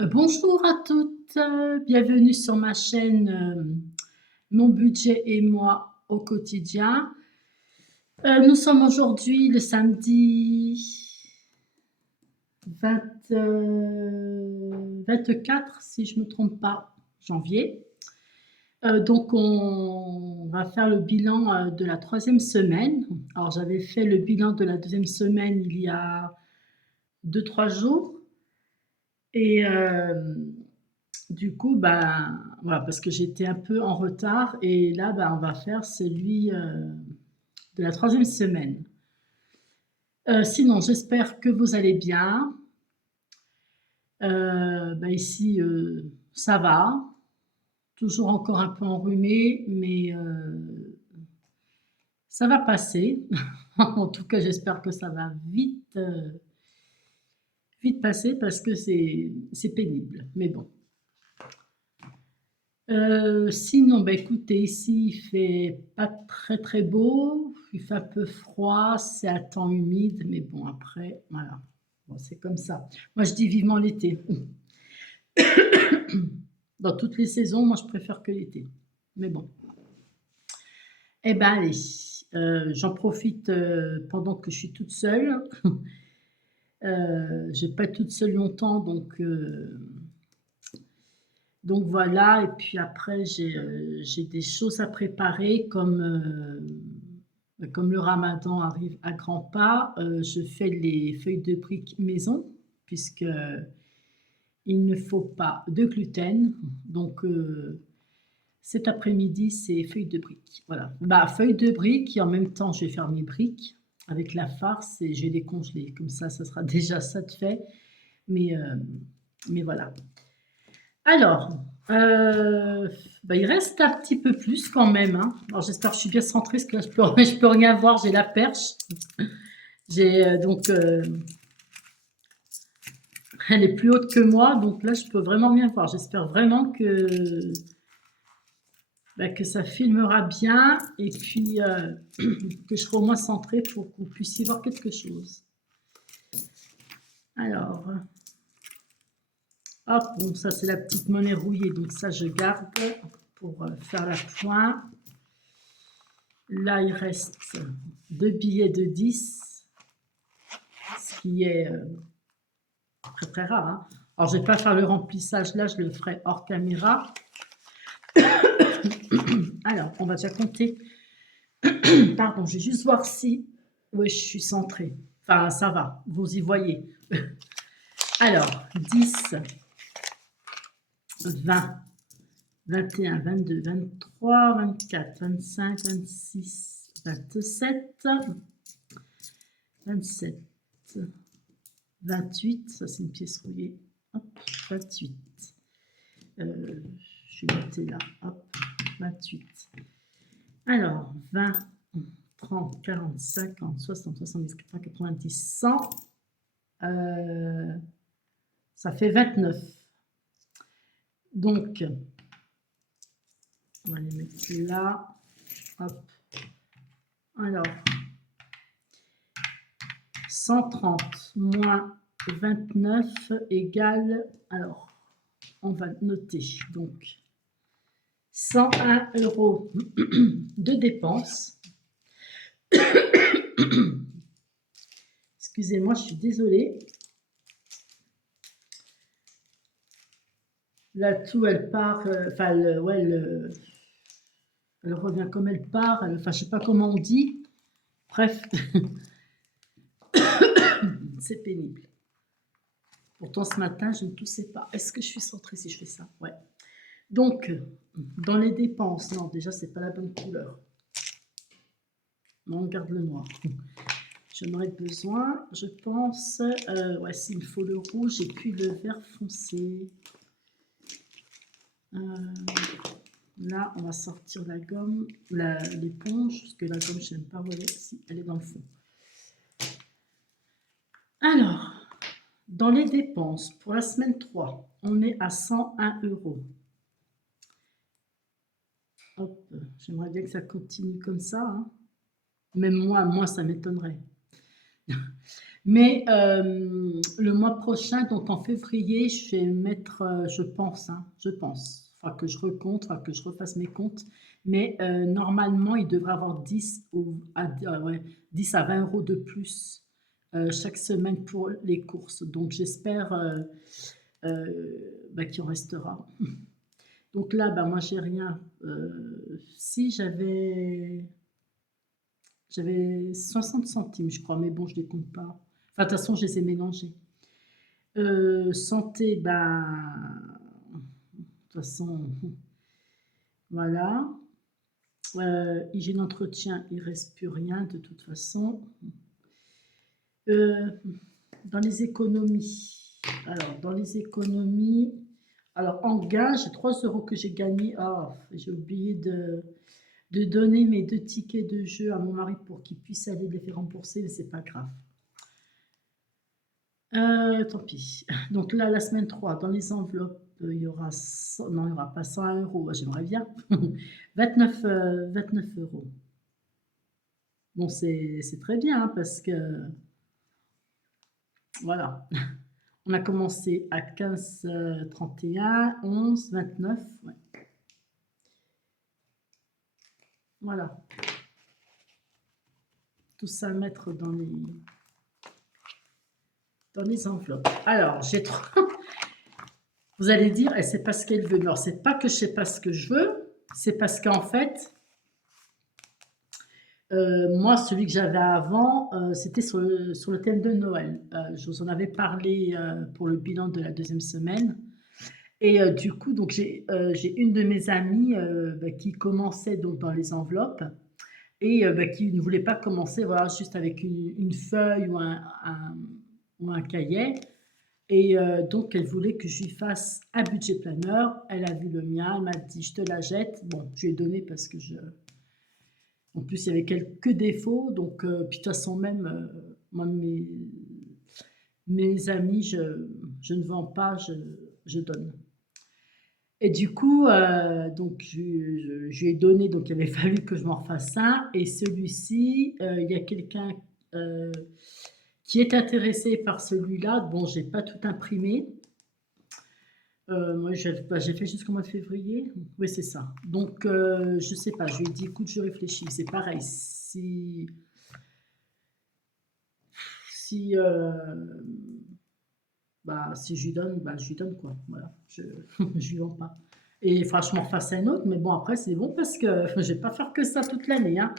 Bonjour à toutes, bienvenue sur ma chaîne, Mon budget et moi au quotidien. Nous sommes aujourd'hui le samedi 20, 24 si je ne me trompe pas, janvier. Donc on va faire le bilan, de la troisième semaine. Alors j'avais fait le bilan de la deuxième semaine il y a 2 3 jours et du coup, ben, voilà, parce que j'étais un peu en retard et là, ben, on va faire celui de la troisième semaine. Sinon, j'espère que vous allez bien. Ben, ici, ça va. Toujours encore un peu enrhumé, mais ça va passer. En tout cas, j'espère que ça va vite, vite passer parce que c'est pénible. Mais bon. Sinon, bah, écoutez, ici, il fait pas très, très beau, il fait un peu froid, c'est à temps humide, mais bon, après, voilà, bon, c'est comme ça. Moi, je dis vivement l'été. Dans toutes les saisons, moi, je préfère que l'été. Mais bon. Eh ben, allez, j'en profite pendant que je suis toute seule. Je vais pas être toute seule longtemps, donc voilà, et puis après, j'ai des choses à préparer comme le ramadan arrive à grands pas, je fais les feuilles de briques maison, puisque il ne faut pas de gluten. Donc cet après-midi, c'est feuilles de briques. Voilà. Bah, feuilles de briques et en même temps, je vais faire mes briques avec la farce et je vais les congeler. Comme ça sera déjà ça de fait. Mais, euh, mais voilà. Alors, bah, il reste un petit peu plus quand même, hein. Alors j'espère que je suis bien centrée, parce que là je peux rien voir, j'ai la perche. J'ai elle est plus haute que moi, donc là je peux vraiment rien voir. J'espère vraiment que ça filmera bien et puis que je serai au moins centrée pour que vous puissiez voir quelque chose. Alors, hop, bon ça c'est la petite monnaie rouillée, donc ça je garde pour faire la pointe. Là, il reste 2 billets de 10, ce qui est très très rare, hein. Alors, je ne vais pas faire le remplissage là, je le ferai hors caméra. Alors, on va déjà compter. Pardon, je vais juste voir si oui, je suis centrée. Enfin, ça va, vous y voyez. Alors, 10, 20, 21, 22, 23, 24, 25, 26, 27, 27, 28, ça c'est une pièce rouillée, hop, 28. Je vais noter là, hop, 28. Alors, 20, 30, 40, 50, 60, 70, 80, 90, 100. Ça fait 29. Donc, on va les mettre là. Hop. Alors, 130 moins 29 égale, alors, on va noter, donc, 101 euros de dépenses. Excusez-moi, je suis désolée. La toux, elle part, enfin, ouais, elle revient comme elle part, enfin, je sais pas comment on dit. Bref, c'est pénible. Pourtant, ce matin, je ne toussais pas. Est-ce que je suis centrée si je fais ça? Ouais. Donc, dans les dépenses, non, déjà, c'est pas la bonne couleur. Non, on garde le noir. J'en aurais besoin, je pense. Ouais, s'il me faut le rouge et puis le vert foncé. Là, on va sortir la gomme, l'éponge, parce que la gomme, je n'aime pas, vous voyez, si, elle est dans le fond. Alors, dans les dépenses, pour la semaine 3, on est à 101 euros. Hop, j'aimerais bien que ça continue comme ça, hein. Même moi, ça m'étonnerait. Mais le mois prochain, donc en février, je vais mettre, je pense, hein, je pense, il faudra que je recompte, il faudra que je refasse mes comptes, mais normalement, il devrait avoir 10 ouais, 10 à 20 € de plus chaque semaine pour les courses. Donc j'espère bah, qu'il en restera. Donc là, bah, moi, j'ai rien. Si j'avais 60 centimes, je crois, mais bon, je ne les compte pas. Enfin, de toute façon, je les ai mélangés. Santé, bah, de toute façon, voilà. Hygiène d'entretien, il ne reste plus rien de toute façon. Dans les économies, alors, dans les économies, alors en gain, j'ai 3 € que j'ai gagnés. Ah, j'ai oublié de donner mes 2 tickets de jeu à mon mari pour qu'il puisse aller les faire rembourser, mais c'est pas grave. Tant pis. Donc là, la semaine 3, dans les enveloppes, il y aura non, il n'y aura pas 100 €, j'aimerais bien. 29 €. Bon, c'est très bien hein, parce que voilà. On a commencé à 15,31, 11, 29. Ouais. Voilà. Tout ça à mettre dans les enveloppes. Alors, j'ai trop. Vous allez dire, elle sait pas ce qu'elle veut. Non, c'est pas que je sais pas ce que je veux, c'est parce qu'en fait, moi, celui que j'avais avant, c'était sur le thème de Noël. Je vous en avais parlé pour le bilan de la 2e semaine. Et du coup, donc j'ai une de mes amies bah, qui commençait donc dans les enveloppes et bah, qui ne voulait pas commencer voilà, juste avec une feuille ou un cahier. Et donc, elle voulait que je lui fasse un budget planner. Elle a vu le mien, elle m'a dit je te la jette. Bon, je lui ai donné parce que en plus, il y avait quelques défauts. Donc, puis de toute façon, même moi, mes amis, je ne vends pas, je donne. Et du coup, donc, je lui ai donné, donc il avait fallu que je m'en refasse un. Et celui-ci, il y a quelqu'un qui est intéressé par celui-là. Bon, j'ai pas tout imprimé. Moi, j'ai fait jusqu'au mois de février. Oui, c'est ça. Donc, je sais pas. Je lui ai dit, écoute, je réfléchis. C'est pareil. Si, bah, si je lui donne, bah, je lui donne quoi. Voilà. Je lui vends pas. Et franchement, face à un autre. Mais bon, après, c'est bon parce que je vais pas faire que ça toute l'année. Hein.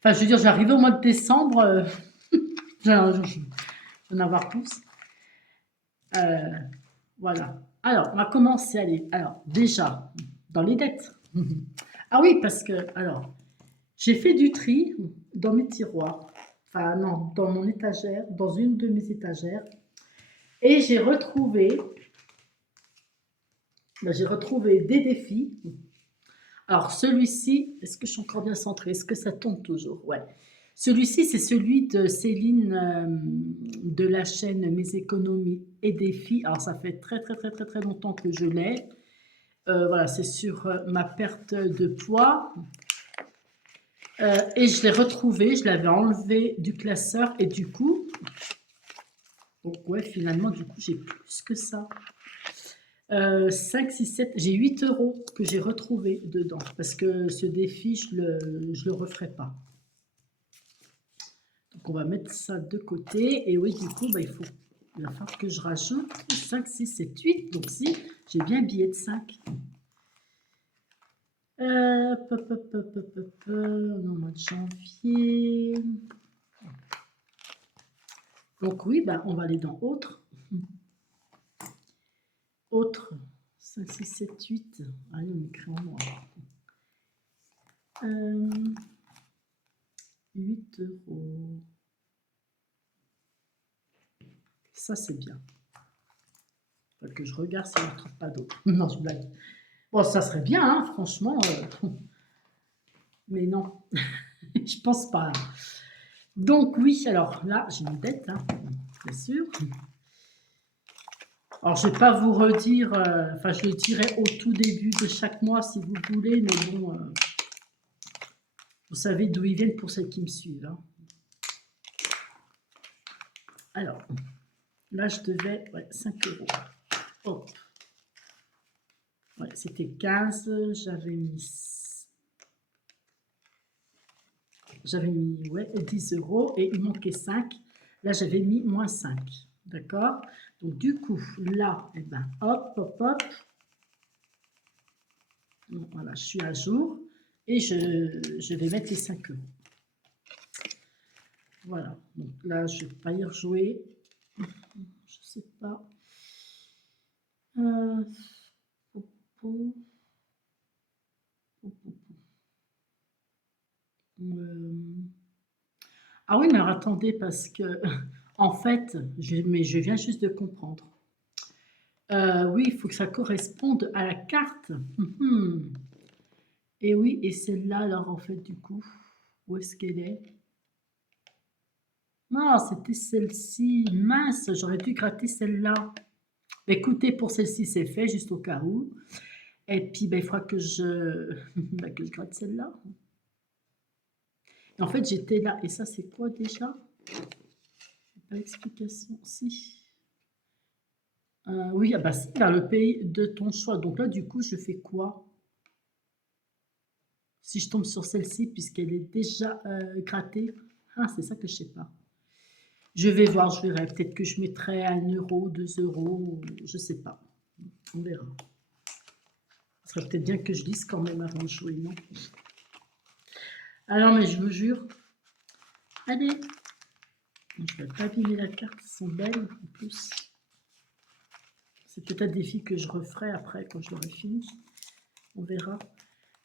Enfin, je veux dire, j'arrive au mois de décembre. Je vais en avoir plus. Voilà. Alors, on va commencer. Allez, alors, déjà, dans les dettes. Ah oui, parce que, alors, j'ai fait du tri dans mes tiroirs. Enfin, non, dans mon étagère, dans une de mes étagères. Et j'ai retrouvé des défis. Alors, celui-ci, est-ce que je suis encore bien centrée? Est-ce que ça tombe toujours? Ouais. Celui-ci, c'est celui de Céline de la chaîne Mes économies et défis. Alors, ça fait très, très, très, très, très longtemps que je l'ai. Voilà, c'est sur ma perte de poids. Et je l'ai retrouvé, je l'avais enlevé du classeur et du coup, donc ouais, finalement, du coup, j'ai plus que ça. 5, 6, 7, j'ai 8 € que j'ai retrouvé dedans parce que ce défi, je le referai pas. Donc on va mettre ça de côté et oui, du coup, bah, il va falloir que je rajoute 5, 6, 7, 8. Donc si, j'ai bien un billet de 5. Au mois de janvier. Donc oui, bah, on va aller dans autre. Autre. 5, 6, 7, 8. Allez, on écrit en noir. 8 €. Ça, c'est bien. Faut que je regarde si je ne trouve pas d'autres. Non, je blague. Bon, ça serait bien, hein, franchement. Mais non, je pense pas. Donc oui, alors là, j'ai une dette, hein, bien sûr. Alors, je ne vais pas vous redire, enfin, je le dirai au tout début de chaque mois si vous voulez, mais bon, vous savez d'où ils viennent pour celles qui me suivent. Hein. Alors, là, je devais 5 €. Hop. Ouais, c'était 15, j'avais mis 10 € et il manquait 5. Là, j'avais mis moins 5. D'accord? Donc, du coup, là, et ben, hop, hop, hop. Donc, voilà, je suis à jour et je vais mettre les 5 €. Voilà. Donc là, je ne vais pas y rejouer. Je sais pas. Euh, Ah oui, mais alors attendez, parce que, en fait, mais je viens juste de comprendre. Oui, il faut que ça corresponde à la carte. Et oui, et celle-là, alors, en fait, du coup, où est-ce qu'elle est? Non, c'était celle-ci. Mince, j'aurais dû gratter celle-là. Écoutez, pour celle-ci, c'est fait, juste au cas où. Et puis, ben, il faudra que que je gratte celle-là. En fait, j'étais là. Et ça, c'est quoi déjà? Pas l'explication. Si. Oui, ah bah si, vers le pays de ton choix. Donc là, du coup, je fais quoi? Si je tombe sur celle-ci, puisqu'elle est déjà grattée. Ah, c'est ça que je sais pas. Je vais voir, je verrai. Peut-être que je mettrai 1 €, 2 €, je sais pas. On verra. Ce serait peut-être bien que je lise quand même avant de jouer, non? Alors, mais je vous jure. Allez. Je vais pas abîmer la carte, elles sont belles en plus. C'est peut-être un défi que je referai après quand je l'aurai fini. On verra.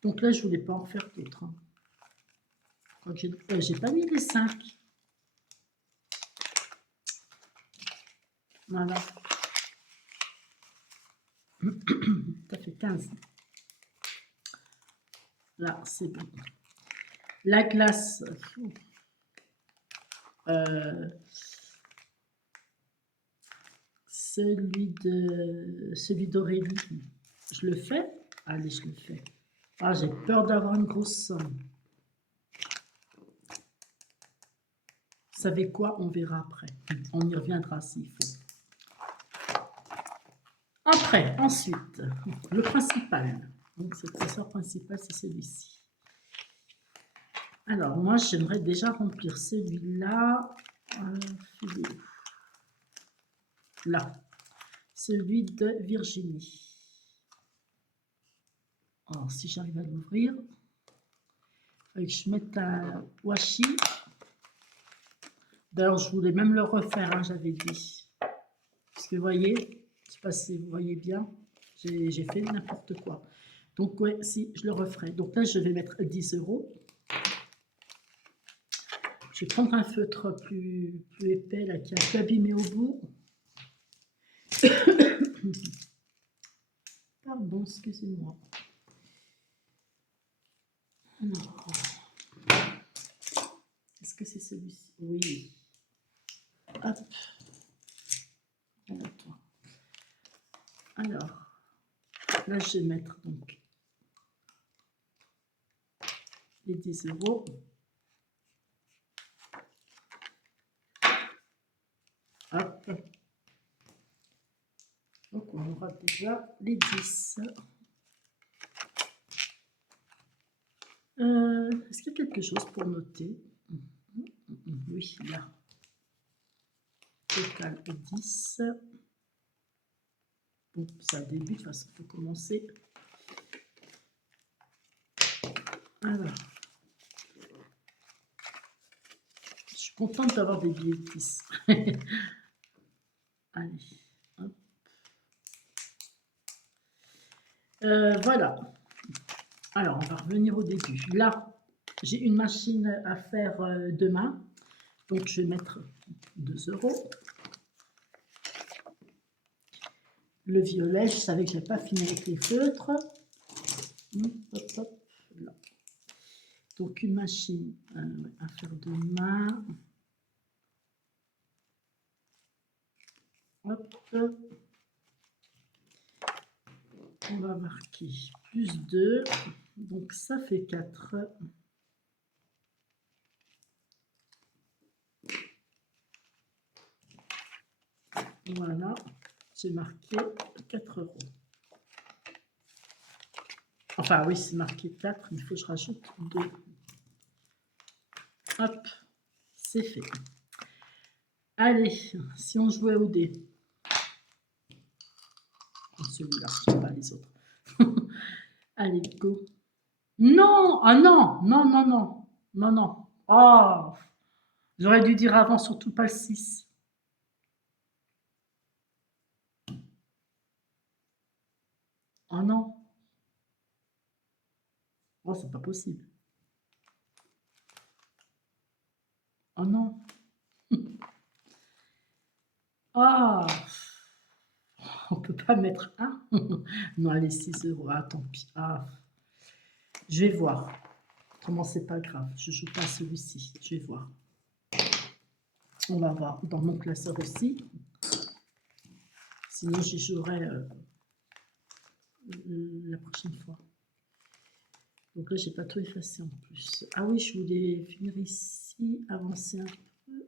Donc là, je voulais pas en faire d'autres. Hein. J'ai pas mis les 5. Voilà. Ça fait 15. Là, c'est bon. La glace. Celui d'Aurélie. Je le fais? Allez, je le fais. Ah, j'ai peur d'avoir une grosse somme. Vous savez quoi? On verra après. On y reviendra s'il faut. Après, ensuite, le principal. Donc, ce trésor principal, c'est celui-ci. Alors, moi, j'aimerais déjà remplir celui-là. Là. Celui de Virginie. Alors, si j'arrive à l'ouvrir, il faut que je mette un washi. D'ailleurs, je voulais même le refaire, hein, j'avais dit. Parce que vous voyez, je ne sais pas si vous voyez bien, j'ai fait n'importe quoi. Donc, ouais, si, je le referai. Donc là, je vais mettre 10 €. Je vais prendre un feutre plus épais, là, qui est un peu abîmé au bout. Pardon, excusez-moi. Est-ce que c'est celui-ci? Oui. Hop. Alors, là, je vais mettre donc les 10 €. Hop. Donc, on aura déjà les 10. Est-ce qu'il y a quelque chose pour noter? Oui, là. Total 10. Bon, ça débute, de toute façon, il faut commencer. Alors. Je suis contente d'avoir des billets de 10. Allez. Hop. Voilà. Alors, on va revenir au début. Là, j'ai une machine à faire demain. Donc, je vais mettre 2 €. Le violet, je savais que je n'avais pas fini avec les feutres. Hop, hop, là. Donc, une machine à faire demain. Hop. On va marquer plus 2. Donc, ça fait 4. Voilà, j'ai marqué 4 €. Enfin oui, c'est marqué 4, il faut que je rajoute 2. Hop, c'est fait. Allez, si on jouait au dé. Celui-là, je ne sais pas les autres. Allez, go. Non, ah non, non, non, non, non, non. Oh, j'aurais dû dire avant, surtout pas le 6. Oh non. Oh, c'est pas possible. Oh non. Ah, on peut pas mettre 1. Non, allez, 6 €. Ah, tant pis. Ah, je vais voir. Autrement, c'est pas grave. Je joue pas celui-ci. Je vais voir. On va voir dans mon classeur aussi. Sinon, j'y jouerai la prochaine fois. Donc là, j'ai pas tout effacé en plus. Ah oui, je voulais finir ici, avancer un peu.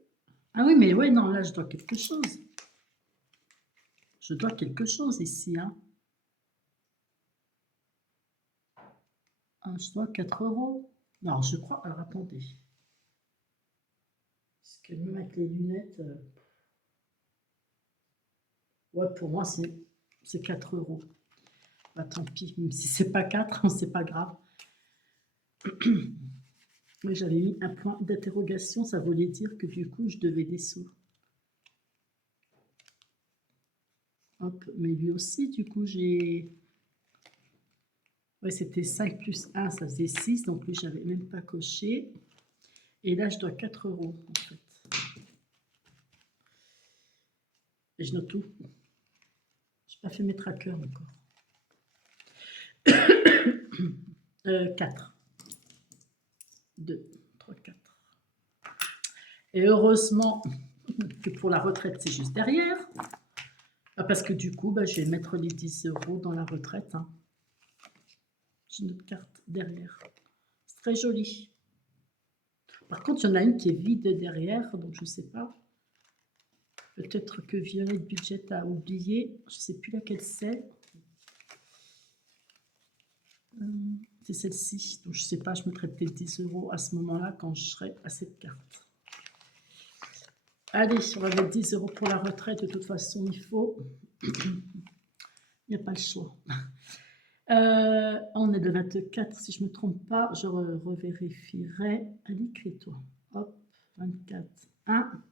Ah oui, mais ouais, non, là, je dois quelque chose. Je dois quelque chose ici, hein. Ah, je dois 4 €. Non, je crois... Alors, attendez. Parce que même avec les lunettes... Ouais, pour moi, c'est 4 €. Bah, tant pis, même si c'est pas 4, c'est pas grave. Mais j'avais mis un point d'interrogation, ça voulait dire que du coup, je devais des sous. Hop, mais lui aussi, du coup, j'ai... Ouais, c'était 5 plus 1, ça faisait 6, donc lui, j'avais même pas coché. Et là, je dois 4 € en fait. Et je note tout. Je n'ai pas fait mes trackers encore. 4. 2, 3, 4. Et heureusement que pour la retraite, c'est juste derrière. Parce que du coup, je vais mettre les 10 € dans la retraite. Hein. J'ai une autre carte derrière. C'est très joli. Par contre, il y en a une qui est vide derrière, donc je ne sais pas. Peut-être que Violette Budget a oublié. Je ne sais plus laquelle c'est. C'est celle-ci. Donc je ne sais pas, je mettrai peut-être 10 € à ce moment-là quand je serai à cette carte. Allez, on va mettre 10 € pour la retraite. De toute façon, il faut. Il n'y a pas le choix. On est le 24, si je ne me trompe pas. Je revérifierai. Allez, écris-toi. Hop, 24. 1.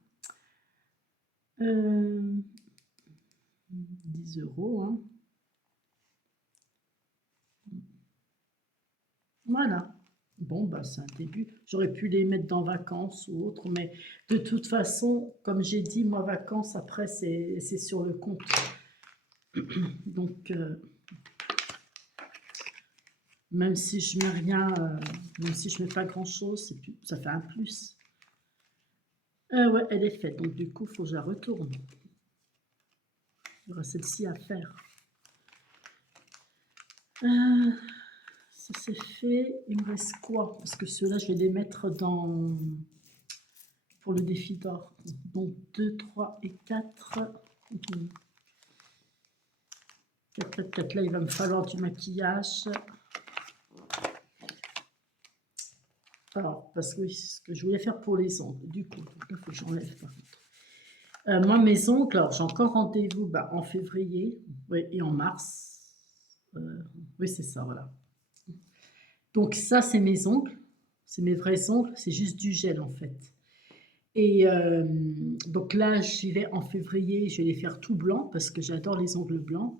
10 €. Hein. Voilà. Bon, c'est un début. J'aurais pu les mettre dans vacances ou autre, mais de toute façon, comme j'ai dit, moi, vacances, après, c'est sur le compte. Donc, même si je mets rien, même si je mets pas grand-chose, ça fait un plus. Ouais, elle est faite. Donc, du coup, il faut que je la retourne. Il y aura celle-ci à faire. Ça c'est fait. Il me reste quoi? Parce que ceux-là, je vais les mettre dans... pour le défi d'or. Donc 2, 3 et 4. 4, 4, 4. Là, il va me falloir du maquillage. Alors, parce que oui, ce que je voulais faire pour les ongles. Du coup, il faut que j'enlève par contre. Moi, mes ongles, alors j'ai encore rendez-vous en février et en mars. Oui, c'est ça, voilà. Donc ça, c'est mes ongles. C'est mes vrais ongles. C'est juste du gel, en fait. Et donc là, j'y vais en février. Je vais les faire tout blanc parce que j'adore les ongles blancs.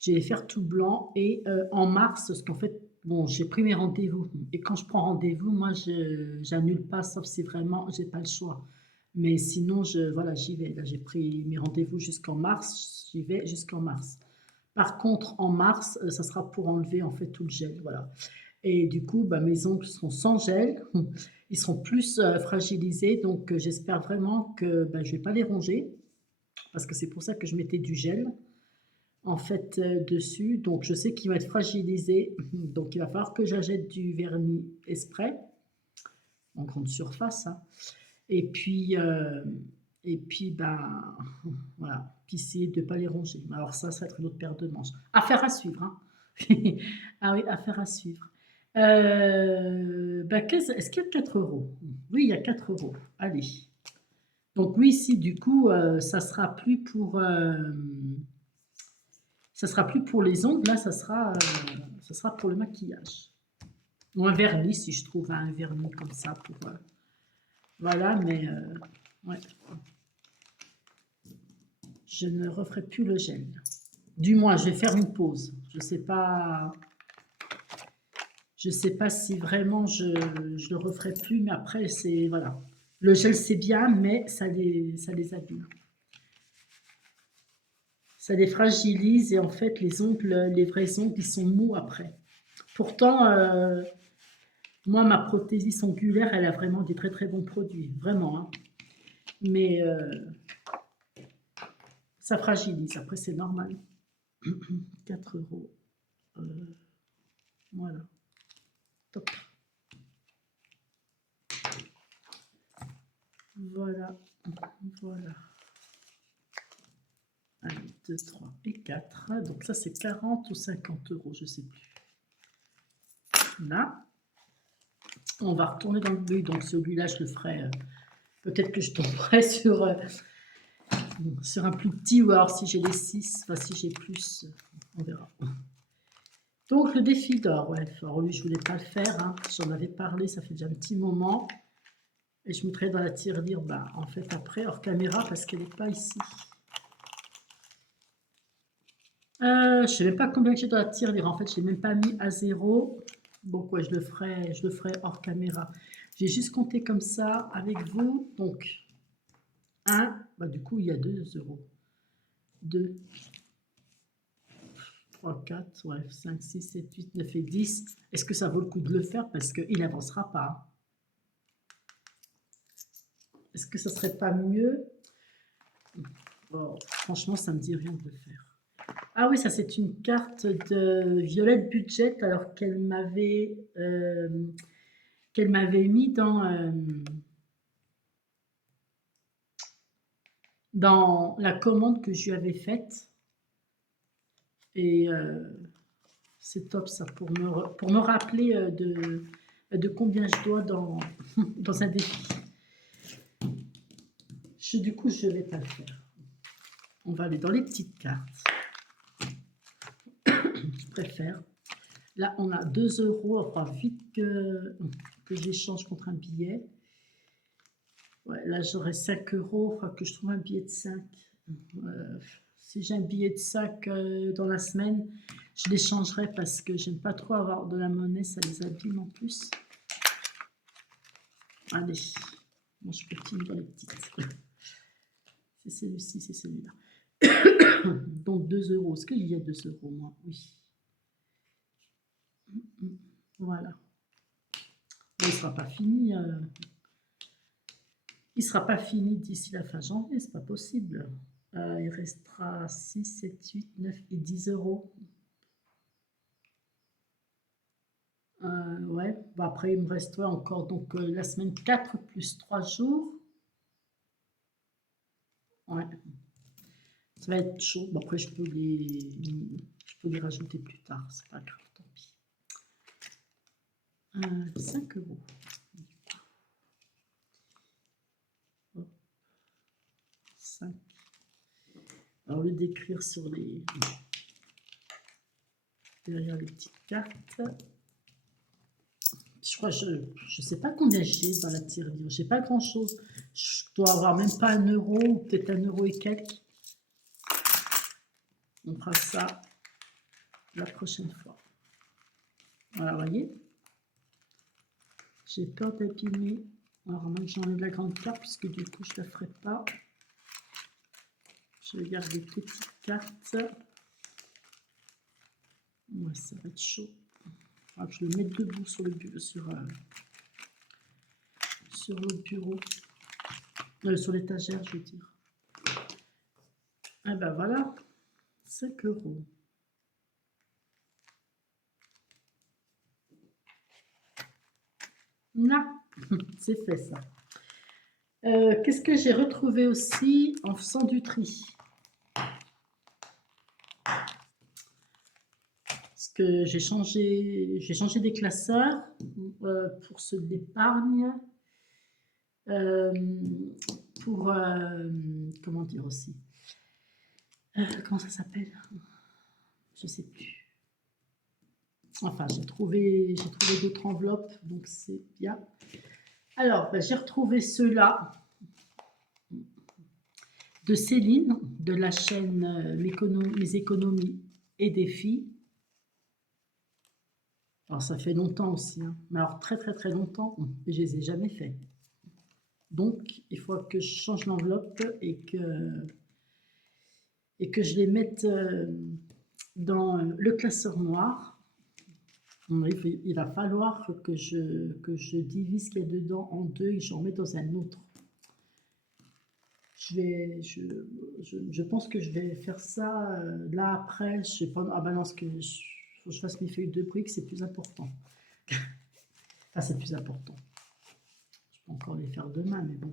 Je vais les faire tout blanc. Et en mars, parce qu'en fait, bon, j'ai pris mes rendez-vous. Et quand je prends rendez-vous, moi, je j'annule pas, sauf si vraiment, j'ai pas le choix. Mais sinon, voilà, j'y vais. Là, j'ai pris mes rendez-vous jusqu'en mars. J'y vais jusqu'en mars. Par contre, en mars, ça sera pour enlever en fait tout le gel, voilà. Et du coup, mes ongles seront sans gel, ils seront plus fragilisés, donc j'espère vraiment que je ne vais pas les ronger, parce que c'est pour ça que je mettais du gel en fait dessus. Donc je sais qu'ils vont être fragilisés, donc il va falloir que j'achète du vernis Esprit en grande surface, hein. Et puis voilà. Puis essayer de ne pas les ronger. Alors ça va être une autre paire de manches. Affaire à suivre, hein. Ah oui, affaire à suivre. Est-ce qu'il y a 4 euros? Oui, il y a 4 euros. Allez. Donc oui, ici, du coup, ça sera plus pour les ongles, là, ça sera pour le maquillage. Ou un vernis, si je trouve un vernis comme ça pour voilà, mais ouais. Je ne referai plus le gel. Du moins, je vais faire une pause. Je sais pas si vraiment je le referai plus, mais après, c'est voilà. Le gel, c'est bien, mais ça les abîme. Ça les fragilise et en fait, les ongles, les vrais ongles, ils sont mous après. Pourtant, moi, ma prothésis ongulaire, elle a vraiment des très très bons produits. Vraiment, hein. Mais ça fragilise. Après, c'est normal. 4 euros. Voilà. Top. Voilà. Voilà. 1, 2, 3 et 4. Donc ça, c'est 40 ou 50 euros, je ne sais plus. Là. On va retourner dans le but. Donc celui-là, je le ferai. Peut-être que je tomberai sur un plus petit, ou alors si j'ai les 6, enfin si j'ai plus, on verra. Donc le défi d'or, ouais, alors lui je voulais pas le faire, hein. J'en avais parlé, ça fait déjà un petit moment, et je mettrai dans la tirelire, bah, en fait après, hors caméra, parce qu'elle n'est pas ici. Je ne sais même pas combien j'ai dans la tirelire, en fait je l'ai même pas mis à 0, donc ouais, je le ferai hors caméra. J'ai juste compté comme ça avec vous, donc 1, bah, du coup il y a 2 euros. 2, 3, 4, ouais, 5, 6, 7, 8, 9 et 10. Est-ce que ça vaut le coup de le faire? Parce qu'il n'avancera pas. Est-ce que ça serait pas mieux? Oh, franchement, ça me dit rien de le faire. Ah oui, ça c'est une carte de Violette Budget, alors qu'elle m'avait mis dans la commande que je lui avais faite. Et c'est top ça, pour me rappeler de combien je dois dans un défi. Du coup, je ne vais pas le faire. On va aller dans les petites cartes. Je préfère. Là, on a 2 euros. Il faudra vite que j'échange contre un billet. Ouais, là, j'aurai 5 euros. Il faudra que je trouve un billet de 5. Si j'ai un billet de 5 dans la semaine, je l'échangerai parce que j'aime pas trop avoir de la monnaie. Ça les abîme en plus. Allez. Bon, je continue dans les petites. C'est celui-ci, c'est celui-là. Donc 2 euros. Est-ce qu'il y a 2 euros, moi? Oui. Voilà. Il ne sera pas fini. Il sera pas fini d'ici la fin janvier, c'est pas possible. Il restera 6, 7, 8, 9 et 10 euros. Ouais. Bon, après, il me reste encore donc la semaine 4 plus 3 jours. Ouais. Ça va être chaud. Bon, après, je peux les rajouter plus tard. C'est pas grave, tant pis. 5 euros. 5. Alors, au lieu d'écrire sur derrière les petites cartes, je crois, je sais pas combien j'ai dans la tirelire. J'ai pas grand chose. Je dois avoir même pas 1 euro, ou peut-être 1 euro et quelques. On fera ça la prochaine fois. Voilà, vous voyez. J'ai peur d'abîmer. Alors, maintenant que j'enlève la grande carte, puisque du coup, je ne la ferai pas. Je vais garder les petites cartes. Ouais, ça va être chaud. Alors, je vais le mettre debout sur le bureau, sur le bureau. Sur l'étagère, je veux dire. Ah ben voilà, 5 euros. Là, c'est fait ça. Qu'est-ce que j'ai retrouvé aussi en faisant du tri? que j'ai changé des classeurs pour ceux d'épargne, euh, pour, comment dire aussi, comment ça s'appelle? Je sais plus. Enfin, j'ai trouvé d'autres enveloppes, donc c'est bien. Alors, ben, j'ai retrouvé ceux-là de Céline, de la chaîne Mes économies et défis. Alors, ça fait longtemps aussi, hein. Mais alors très très très longtemps, et je les ai jamais fait. Donc, il faut que je change l'enveloppe et que je les mette dans le classeur noir. Il va falloir que je divise ce qu'il y a dedans en deux et que j'en mette dans un autre. Je pense que je vais faire ça là après. Je sais pas. Ah ben non, faut que je fasse mes feuilles de briques, c'est plus important. Enfin, c'est plus important. Je peux encore les faire demain, mais bon.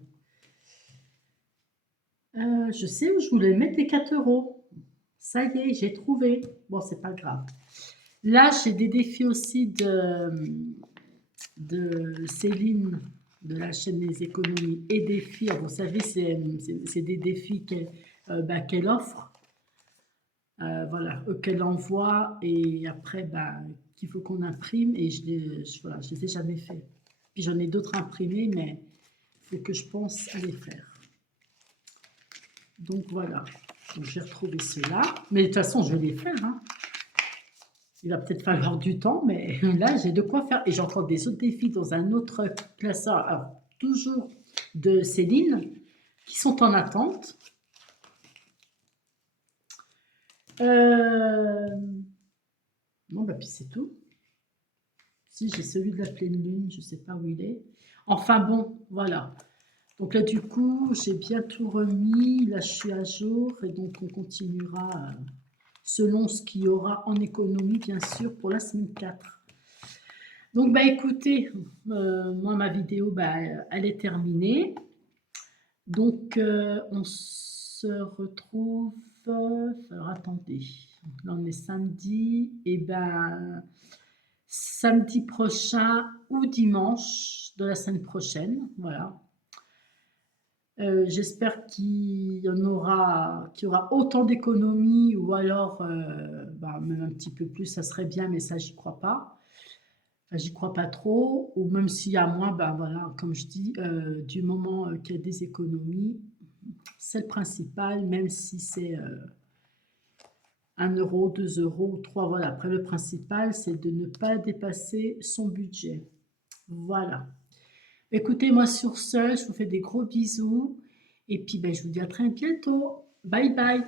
Je sais où je voulais mettre les 4 euros. Ça y est, j'ai trouvé. Bon, c'est pas grave. Là, j'ai des défis aussi de Céline, de la chaîne des économies et défis. Vous savez, c'est des défis qu'elle offre, voilà, qu'elle envoie et après, qu'il faut qu'on imprime et voilà, je les ai jamais fait. Puis j'en ai d'autres imprimés, mais il faut que je pense à les faire. Donc voilà, donc j'ai retrouvé ceux-là, mais de toute façon, je vais les faire, hein. Il va peut-être falloir du temps, mais là, j'ai de quoi faire. Et j'ai encore des autres défis dans un autre classeur, alors, toujours de Céline, qui sont en attente. Non, bah puis c'est tout. Si, j'ai celui de la pleine lune, je ne sais pas où il est. Enfin bon, voilà. Donc là, du coup, j'ai bien tout remis. Là, je suis à jour et donc on continuera selon ce qu'il y aura en économie, bien sûr, pour la semaine 4. Donc, bah écoutez, moi, ma vidéo, elle est terminée. Donc, on se retrouve. Alors, attendez. Là, on est samedi. Et ben, samedi prochain ou dimanche de la semaine prochaine. Voilà. J'espère qu'il y aura autant d'économies ou alors même un petit peu plus, ça serait bien, mais ça, j'y crois pas. Enfin, j'y crois pas trop, ou même s'il y a moins, voilà, comme je dis, du moment qu'il y a des économies, c'est le principal, même si c'est 1 euro, 2 euros, 3, voilà. Après, le principal, c'est de ne pas dépasser son budget. Voilà. Écoutez, moi sur ce, je vous fais des gros bisous et puis je vous dis à très bientôt. Bye bye.